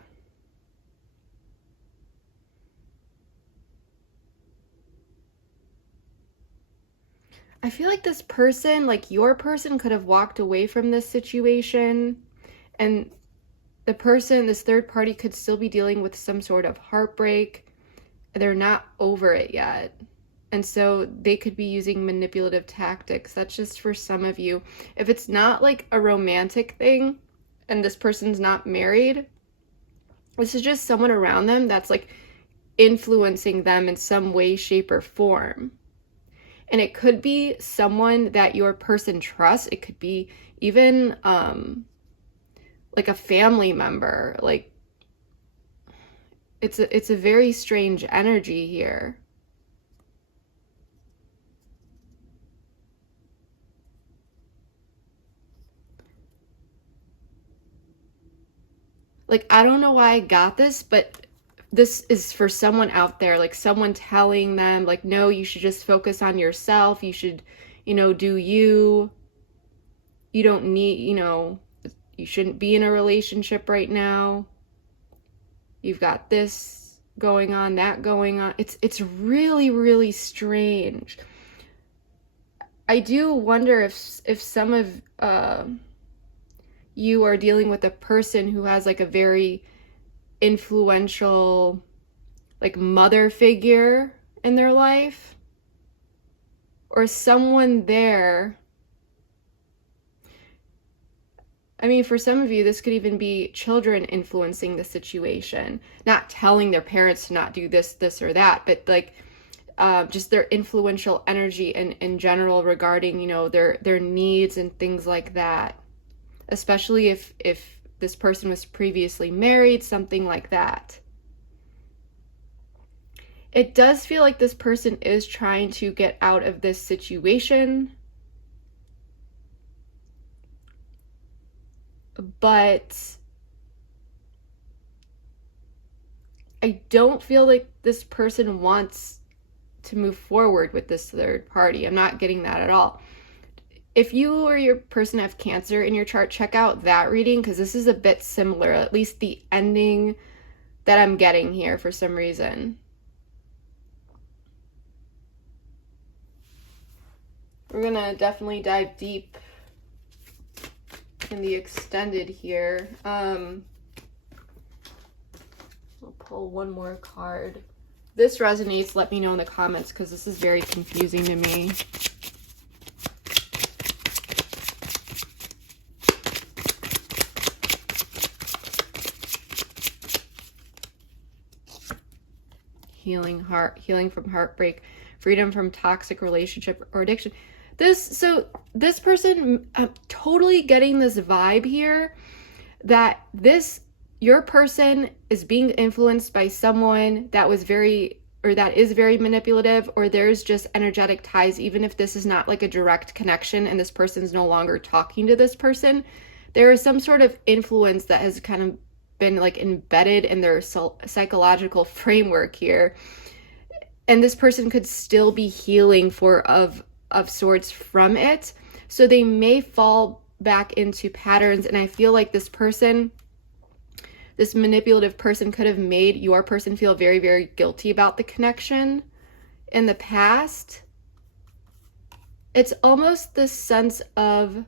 I feel like this person, like your person, could have walked away from this situation, and the person, this third party, could still be dealing with some sort of heartbreak. They're not over it yet. And so they could be using manipulative tactics. That's just for some of you. If it's not like a romantic thing and this person's not married, this is just someone around them that's like influencing them in some way, shape, or form. And it could be someone that your person trusts. It could be even like a family member. Like it's a very strange energy here. Like, I don't know why I got this, but this is for someone out there, like someone telling them, like, no, you should just focus on yourself. You should, do you. You don't need, you shouldn't be in a relationship right now. You've got this going on, that going on. It's really, really strange. I do wonder if some of you are dealing with a person who has like a very influential like mother figure in their life, or someone there. I mean, for some of you, this could even be children influencing the situation, not telling their parents to not do this, or that, but like just their influential energy in general regarding, their needs and things like that. Especially if this person was previously married, something like that. It does feel like this person is trying to get out of this situation, but I don't feel like this person wants to move forward with this third party. I'm not getting that at all. If you or your person have Cancer in your chart, check out that reading, because this is a bit similar, at least the ending that I'm getting here for some reason. We're gonna definitely dive deep in the extended here. I'll pull one more card. This resonates, let me know in the comments, because this is very confusing to me. Healing from heartbreak, freedom from toxic relationship or addiction. This person, I'm totally getting this vibe here that your person is being influenced by someone that is very manipulative, or there's just energetic ties, even if this is not like a direct connection and this person's no longer talking to this person. There is some sort of influence that has kind of been like embedded in their psychological framework here, and this person could still be healing of sorts from it, so they may fall back into patterns. And I feel like this manipulative person could have made your person feel very, very guilty about the connection in the past. It's almost this sense of,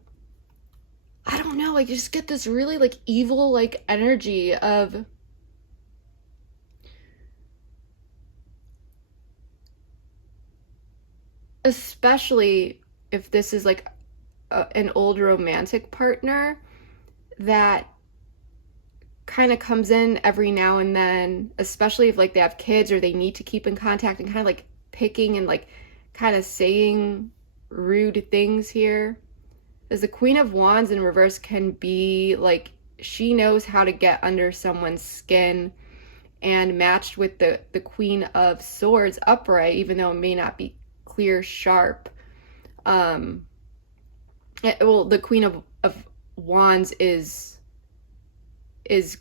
I don't know, like you just get this really like evil like energy of especially if this is like an old romantic partner that kind of comes in every now and then, especially if like they have kids or they need to keep in contact, and kind of like picking and like kind of saying rude things here. As the Queen of Wands in reverse can be like, she knows how to get under someone's skin, and matched with the Queen of Swords upright, even though it may not be clear sharp. The Queen of Wands is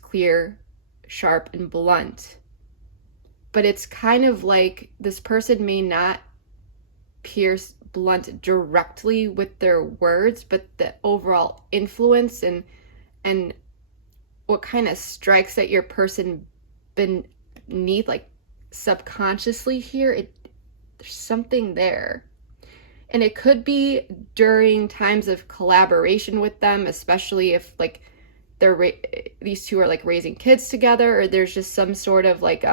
clear, sharp, and blunt. But it's kind of like this person may not pierce blunt directly with their words, but the overall influence and what kind of strikes at your person beneath, like subconsciously here, there's something there. And it could be during times of collaboration with them, especially if like these two are like raising kids together, or there's just some sort of like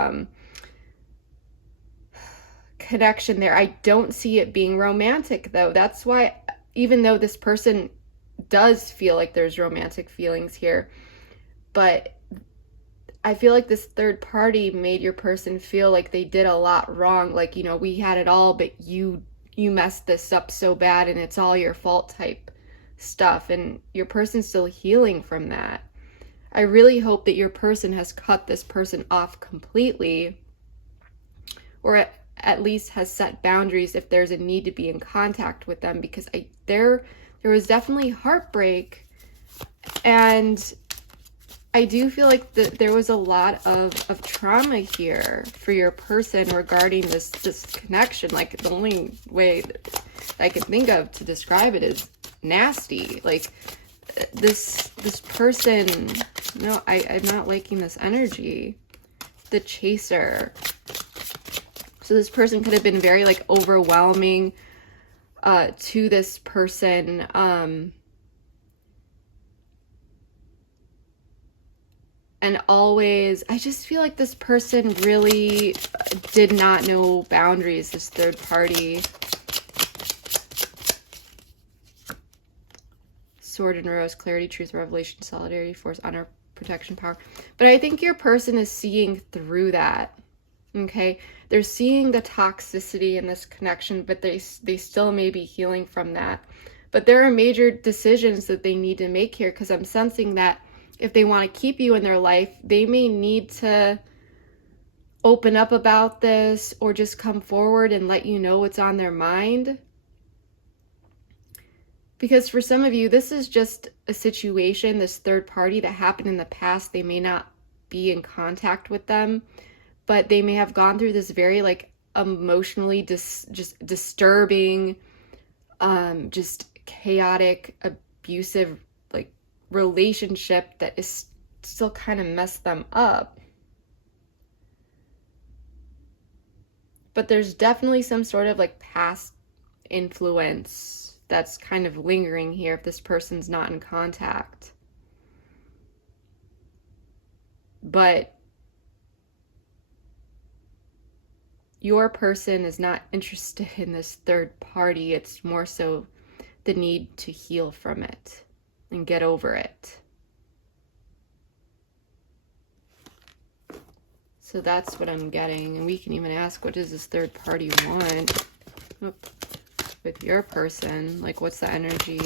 connection there. I don't see it being romantic though. That's why, even though this person does feel like there's romantic feelings here, but I feel like this third party made your person feel like they did a lot wrong. Like, you know, we had it all, but you messed this up so bad and it's all your fault type stuff. And your person's still healing from that. I really hope that your person has cut this person off completely, or at least has set boundaries if there's a need to be in contact with them, because there was definitely heartbreak, and I do feel like there was a lot of trauma here for your person regarding this connection. Like, the only way that I can think of to describe it is nasty. Like, this person, no, I'm not liking this energy. The Chaser. So this person could have been very like overwhelming to this person. And always, I just feel like this person really did not know boundaries, this third party. Sword and Rose, clarity, truth, revelation, solidarity, force, honor, protection, power. But I think your person is seeing through that. Okay, they're seeing the toxicity in this connection, but they still may be healing from that. But there are major decisions that they need to make here, because I'm sensing that if they want to keep you in their life, they may need to open up about this or just come forward and let you know what's on their mind. Because for some of you, this is just a situation, this third party that happened in the past. They may not be in contact with them, but they may have gone through this very like emotionally just disturbing, just chaotic, abusive like relationship that is still kind of messed them up. But there's definitely some sort of like past influence that's kind of lingering here if this person's not in contact. But your person is not interested in this third party. It's more so the need to heal from it and get over it. So that's what I'm getting. And we can even ask, what does this third party want? With your person, like what's the energy?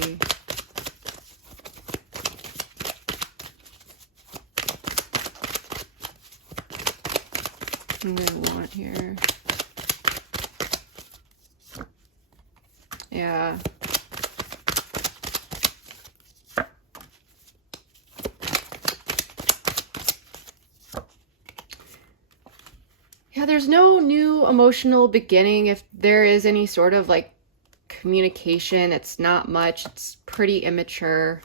What do they want here? Yeah. Yeah, there's no new emotional beginning. If there is any sort of like communication, it's not much. It's pretty immature.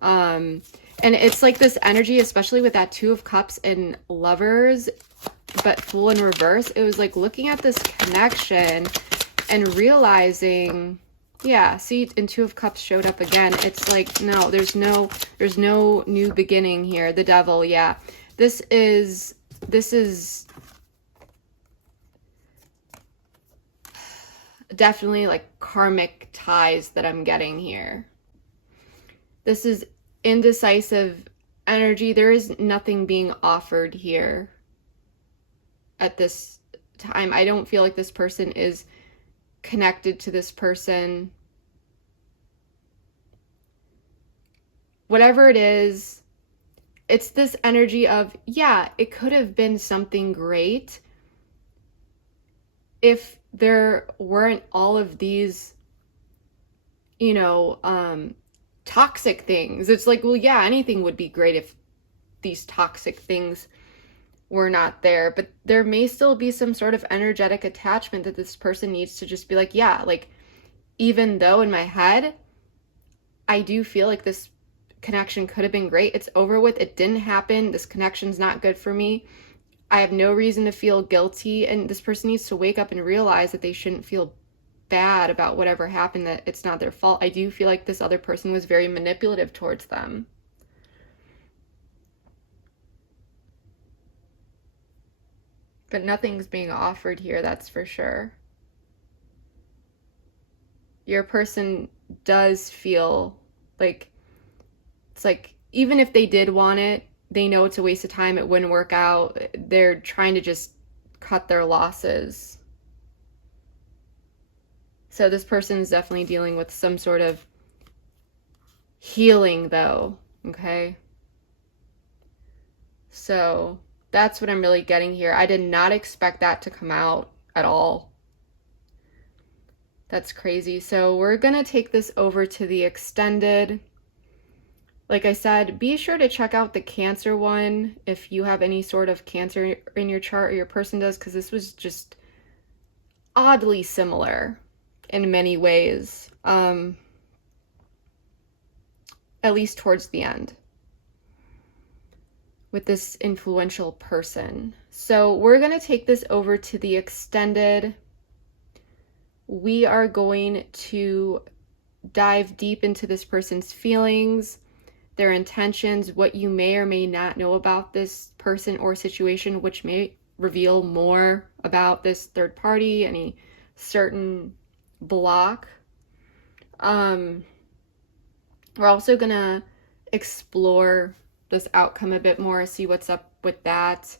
And it's like this energy, especially with that Two of Cups and Lovers, but Fool in reverse. It was like looking at this connection and realizing, yeah, see, and Two of Cups showed up again. It's like, no, there's no new beginning here. The Devil, yeah. This is definitely like karmic ties that I'm getting here. This is indecisive energy. There is nothing being offered here at this time. I don't feel like this person is connected to this person. Whatever it is, it's this energy of, yeah, it could have been something great if there weren't all of these, you know, toxic things. It's like, well, yeah, anything would be great if these toxic things were not there, but there may still be some sort of energetic attachment that this person needs to just be like, yeah, like, even though in my head, I do feel like this connection could have been great, it's over with, it didn't happen, this connection's not good for me, I have no reason to feel guilty, and this person needs to wake up and realize that they shouldn't feel bad about whatever happened, that it's not their fault. I do feel like this other person was very manipulative towards them. But nothing's being offered here, that's for sure. Your person does feel like, it's like, even if they did want it, they know it's a waste of time, it wouldn't work out. They're trying to just cut their losses. So this person is definitely dealing with some sort of healing though, okay? So that's what I'm really getting here. I did not expect that to come out at all. That's crazy. So we're gonna take this over to the extended. Like I said, be sure to check out the Cancer one if you have any sort of Cancer in your chart, or your person does, because this was just oddly similar in many ways, at least towards the end, with this influential person. So we're going to take this over to the extended. We are going to dive deep into this person's feelings, their intentions, what you may or may not know about this person or situation, which may reveal more about this third party, any certain block. We're also gonna explore this outcome a bit more, see what's up with that.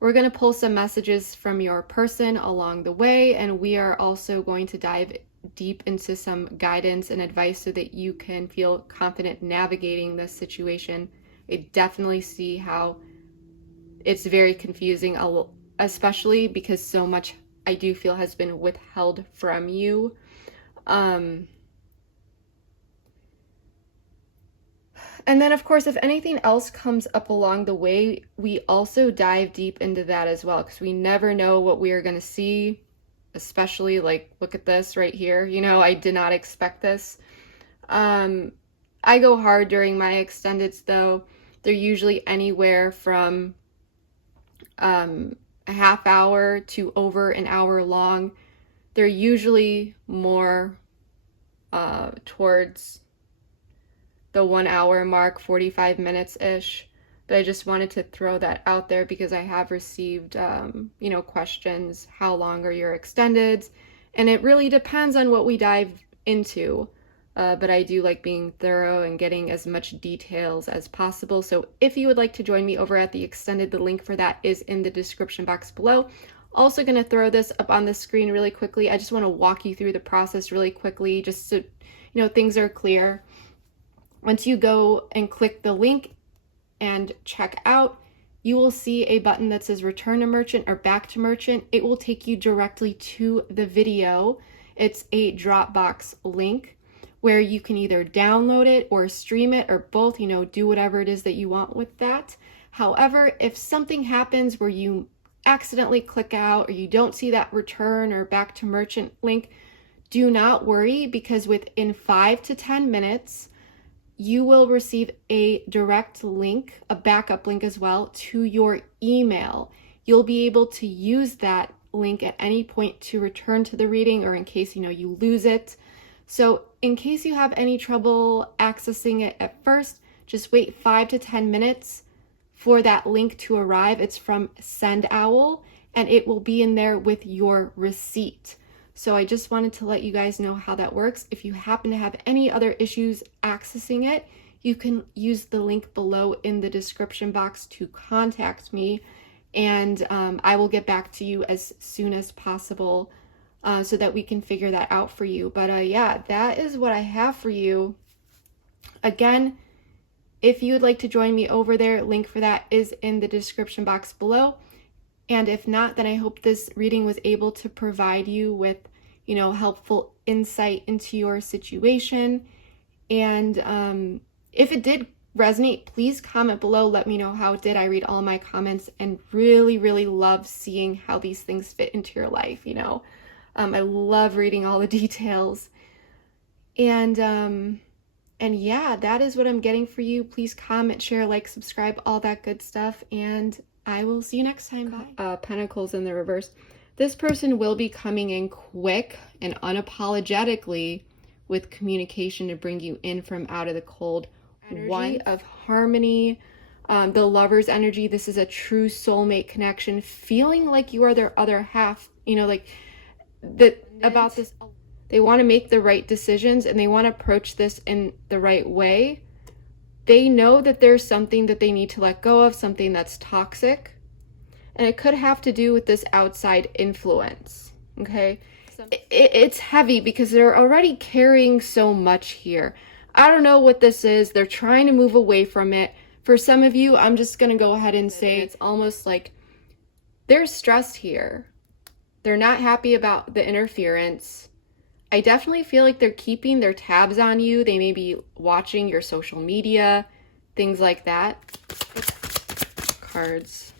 We're gonna pull some messages from your person along the way, and we are also going to dive deep into some guidance and advice so that you can feel confident navigating this situation. I definitely see how it's very confusing, especially because so much I do feel has been withheld from you. And then, of course, if anything else comes up along the way, we also dive deep into that as well, because we never know what we are going to see, especially, like, look at this right here. You know, I did not expect this. I go hard during my extendeds, though. They're usually anywhere from a half hour to over an hour long. They're usually more towards the 1 hour mark, 45 minutes-ish. But I just wanted to throw that out there because I have received, you know, questions, how long are your extendeds? And it really depends on what we dive into. But I do like being thorough and getting as much details as possible. So if you would like to join me over at the extended, the link for that is in the description box below. Also going to throw this up on the screen really quickly. I just want to walk you through the process really quickly, just so, you know, things are clear. Once you go and click the link and check out, you will see a button that says return to merchant or back to merchant. It will take you directly to the video. It's a Dropbox link where you can either download it or stream it or both, you know, do whatever it is that you want with that. However, if something happens where you accidentally click out or you don't see that return or back to merchant link, do not worry, because within 5 to 10 minutes, you will receive a direct link, a backup link as well, to your email. You'll be able to use that link at any point to return to the reading, or in case, you know, you lose it. So in case you have any trouble accessing it at first, just wait 5 to 10 minutes for that link to arrive. It's from Send Owl, and it will be in there with your receipt. So I just wanted to let you guys know how that works. If you happen to have any other issues accessing it, you can use the link below in the description box to contact me, and I will get back to you as soon as possible so that we can figure that out for you. But yeah, that is what I have for you. Again, if you would like to join me over there, link for that is in the description box below. And if not, then I hope this reading was able to provide you with, you know, helpful insight into your situation. And if it did resonate, please comment below. Let me know how it did. I read all my comments and really, really love seeing how these things fit into your life, you know. I love reading all the details. And yeah, that is what I'm getting for you. Please comment, share, like, subscribe, all that good stuff. And I will see you next time. Bye. Pentacles in the reverse. This person will be coming in quick and unapologetically with communication to bring you in from out of the cold. One of harmony, the lover's energy. This is a true soulmate connection, feeling like you are their other half, you know, like that about this. They want to make the right decisions and they want to approach this in the right way. They know that there's something that they need to let go of, something that's toxic. And it could have to do with this outside influence, okay? It's heavy because they're already carrying so much here. I don't know what this is. They're trying to move away from it. For some of you, I'm just going to go ahead and say it's almost like they're stressed here. They're not happy about the interference. I definitely feel like they're keeping their tabs on you. They may be watching your social media, things like that. Cards.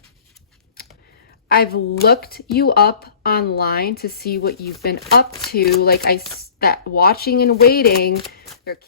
I've looked you up online to see what you've been up to. Like that watching and waiting. They're